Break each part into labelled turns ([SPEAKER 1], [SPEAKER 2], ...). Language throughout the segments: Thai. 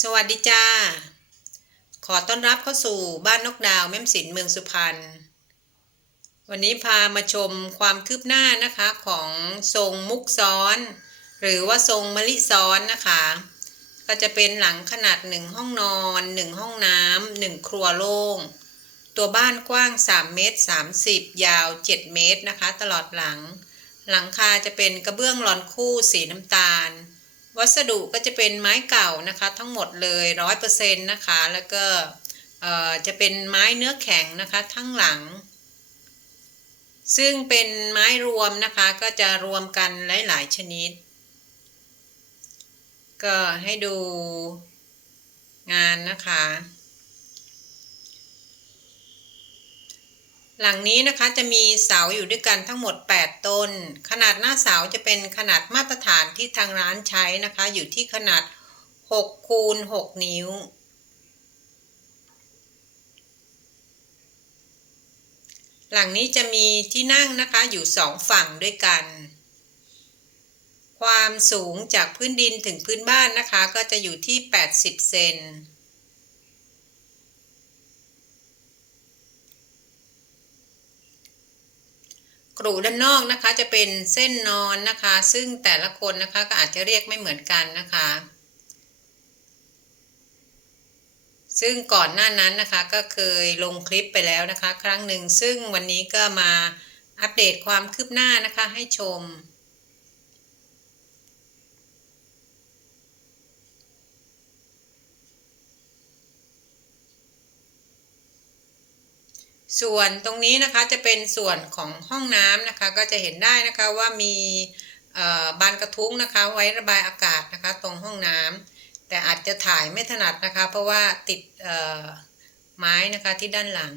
[SPEAKER 1] สวัสดีจ้า ขอต้อนรับเข้าสู่บ้านนกดาวแม่มสินเมืองสุพรรณ วันนี้พามาชมความคืบหน้านะคะของทรงมุกซ้อน หรือว่าทรงมะลิซ้อนนะคะ ก็จะเป็นหลังขนาดหนึ่งห้องนอนหนึ่งห้องน้ำหนึ่งครัวโล่ง ตัวบ้านกว้าง 3 เมตร 30 ยาว 7 เมตรนะคะ ตลอดหลัง หลังคาจะเป็นกระเบื้องลอนคู่สีน้ำตาล วัสดุก็จะเป็นไม้เก่านะคะทั้งหมดเลยร้อยเปอร์เซ็นต์นะคะ แล้วก็เอ่อจะเป็นไม้เนื้อแข็งนะคะทั้งหลัง ซึ่งเป็นไม้รวมนะคะก็จะรวมกันหลาย ๆ ชนิด ก็ให้ดูงานนะคะ หลังนี้นะคะจะมีเสาอยู่ด้วยกันทั้งหมด 8 ต้น ขนาดหน้าเสาจะเป็นขนาดมาตรฐานที่ทางร้านใช้นะคะ อยู่ที่ขนาด6คูณ6นิ้ว หลังนี้จะมีที่นั่งนะคะอยู่สองฝั่งด้วยกัน ความสูงจากพื้นดินถึงพื้นบ้านนะคะ ก็จะอยู่ที่ 80 เซน กรูด้านนอกนะคะจะเป็นเส้นนอนนะคะ ซึ่งแต่ละคนนะคะก็อาจจะเรียกไม่เหมือนกันนะคะ ซึ่งก่อนหน้านั้นนะคะก็เคยลงคลิปไปแล้วนะคะ ครั้งหนึ่งซึ่งวันนี้ก็มาอัปเดตความคืบหน้านะคะให้ชม ส่วนตรงนี้นะคะจะเป็นส่วนของห้องน้ำนะคะ ก็จะเห็นได้นะคะว่ามีบานกระทุ้งนะคะ ไว้ระบายอากาศนะคะตรงห้องน้ำแต่อาจจะถ่ายไม่ถนัดนะคะ เพราะว่าติดไม้นะคะที่ด้านหลัง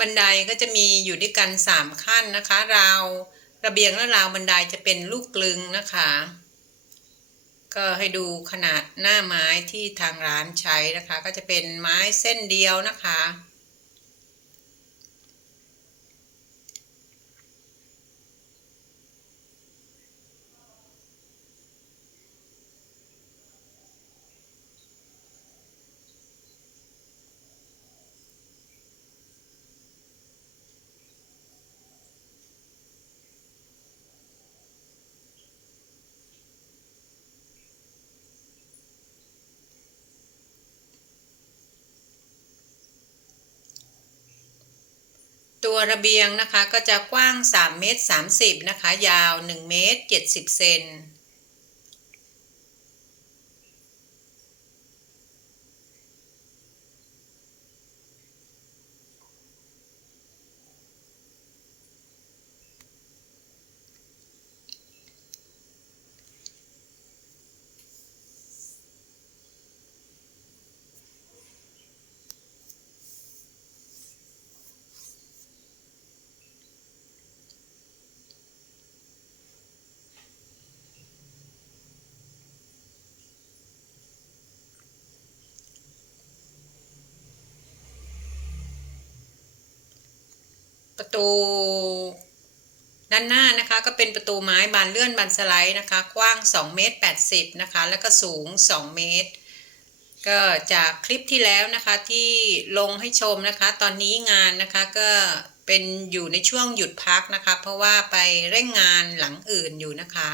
[SPEAKER 1] บันไดก็จะมีอยู่ด้วยกัน 3 ขั้นนะคะ ราวระเบียงและราวบันไดจะเป็นลูกกลึงนะคะ ก็ให้ดูขนาดหน้าไม้ที่ทางร้านใช้นะคะ ก็จะเป็นไม้เส้นเดียวนะคะ ตัวระเบียงนะคะก็จะกว้าง 3 เมตร 30 นะคะ ยาว 1 เมตร 70 เซน ประตูด้านหน้านะคะก็เป็นประตูไม้บานเลื่อนบานสไลด์นะคะ กว้าง2เมตร80นะคะแล้วก็สูง 2 เมตร ก็จากคลิปที่แล้วนะคะที่ลงให้ชมนะคะ ตอนนี้งานนะคะก็เป็นอยู่ในช่วงหยุดพักนะคะ เพราะว่าไปเร่งงานหลังอื่นอยู่นะคะ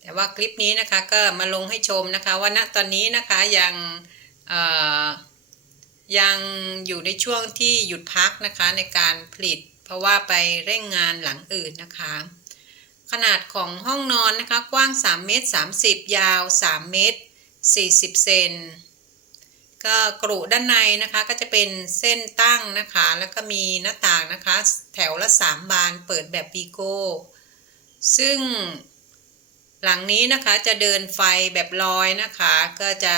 [SPEAKER 1] แต่ว่าคลิปนี้นะคะก็มาลงให้ชมนะคะว่าณตอนนี้นะคะยัง ยังอยู่ในช่วงที่หยุดพักนะคะในการผลิต เพราะว่าไปเร่งงานหลังอื่นนะคะ ขนาดของห้องนอนนะคะกว้าง 3 เมตร 30 ยาว 3 เมตร 40 เซนก็กรุด้านในนะคะก็จะเป็นเส้นตั้งนะคะ แล้วก็มีหน้าต่างนะคะ แถวละ 3 บานเปิดแบบวีโก้ ซึ่งหลังนี้นะคะจะเดินไฟแบบลอยนะคะก็จะ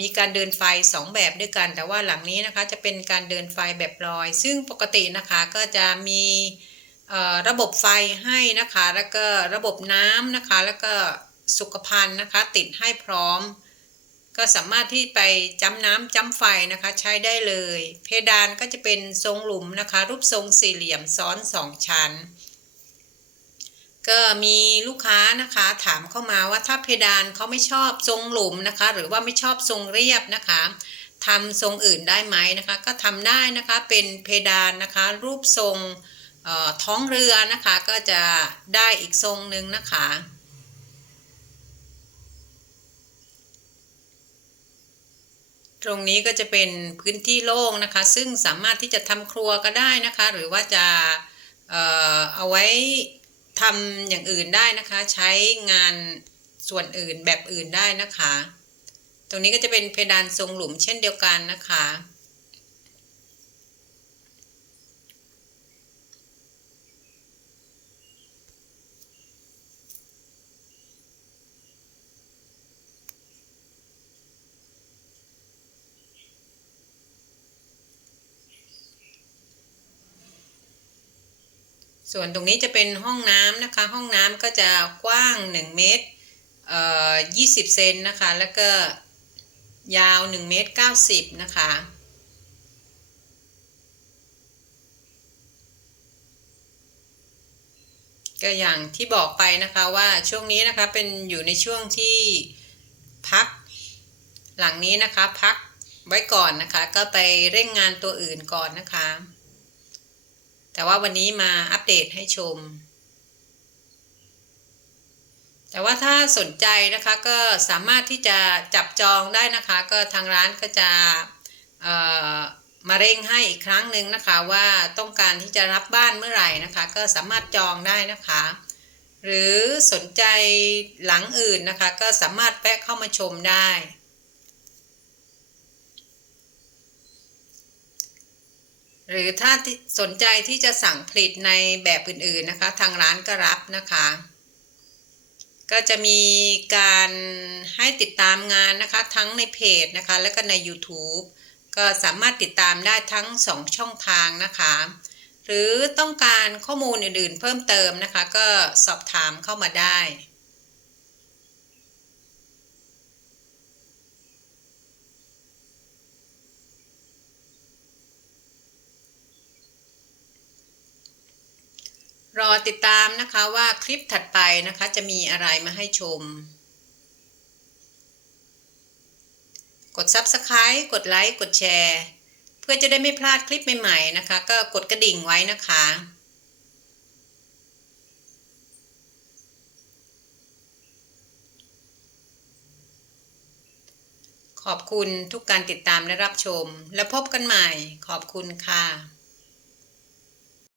[SPEAKER 1] มีการเดินไฟ 2 แบบด้วยกัน แต่ว่าหลังนี้นะคะจะเป็นการเดินไฟแบบลอย ซึ่งปกตินะคะก็จะมีระบบไฟให้นะคะ แล้วก็ระบบน้ำนะคะ แล้วก็สุขภัณฑ์นะคะ ติดให้พร้อม ก็สามารถที่ไปจำน้ำจำไฟนะคะ ใช้ได้เลย เพดานก็จะเป็นทรงหลุมนะคะ รูปทรงสี่เหลี่ยมซ้อนสองชั้น ก็มีลูกค้านะคะถามเข้ามาว่าถ้าเพดานเขาไม่ชอบทรงหลุมนะคะ หรือว่าไม่ชอบทรงเรียบนะคะทำทรงอื่นได้ไหมนะคะ ก็ทำได้นะคะเป็นเพดานนะคะ รูปทรงท้องเรือนะคะก็จะได้อีกทรงหนึ่งนะคะ ตรงนี้ก็จะเป็นพื้นที่โล่งนะคะ ซึ่งสามารถที่จะทำครัวก็ได้นะคะ หรือว่าจะเออเอาไว้ ทำอย่างอื่นได้นะคะ ใช้งานส่วนอื่นแบบอื่นได้นะคะ ตรงนี้ก็จะเป็นเพดานทรงหลุมเช่นเดียวกันนะคะ ส่วนตรงนี้จะเป็นห้องน้ำนะคะ ห้องน้ำก็จะกว้าง 1 เมตรเอ่อ20 เซนนะคะ แล้วก็ยาว 1 เมตร 90 นะคะ ก็อย่างที่บอกไปนะคะว่าช่วงนี้นะคะเป็นอยู่ในช่วงที่พักหลังนี้นะคะพักไว้ก่อนนะคะ ก็ไปเร่งงานตัวอื่นก่อนนะคะ แต่ว่าวันนี้มาอัปเดตให้ชม แต่ว่าถ้าสนใจนะคะก็สามารถที่จะจับจองได้นะคะ ก็ทางร้านก็จะมาเร่งให้อีกครั้งหนึ่งนะคะว่าต้องการที่จะรับบ้านเมื่อไหร่นะคะ ก็สามารถจองได้นะคะ หรือสนใจหลังอื่นนะคะ ก็สามารถแวะเข้ามาชมได้ หรือถ้าสนใจที่จะสั่งผลิตในแบบอื่นๆนะคะ ทางร้านก็รับนะคะ ก็จะมีการให้ติดตามงานนะคะ ทั้งในเพจนะคะ แล้วก็ใน YouTube ก็สามารถติดตามได้ทั้ง 2 ช่องทางนะคะ หรือต้องการข้อมูลอื่นๆ เพิ่มเติมนะคะ ก็สอบถามเข้ามาได้ รอติดตามนะคะว่าคลิปถัดไปนะคะจะมีอะไรมาให้ชม กด Subscribe กดไลค์กดแชร์เพื่อจะได้ไม่พลาดคลิปใหม่ๆนะคะ ก็กดกระดิ่งไว้นะคะขอบคุณทุกการติดตามและรับชม แล้วพบกันใหม่ ขอบคุณค่ะ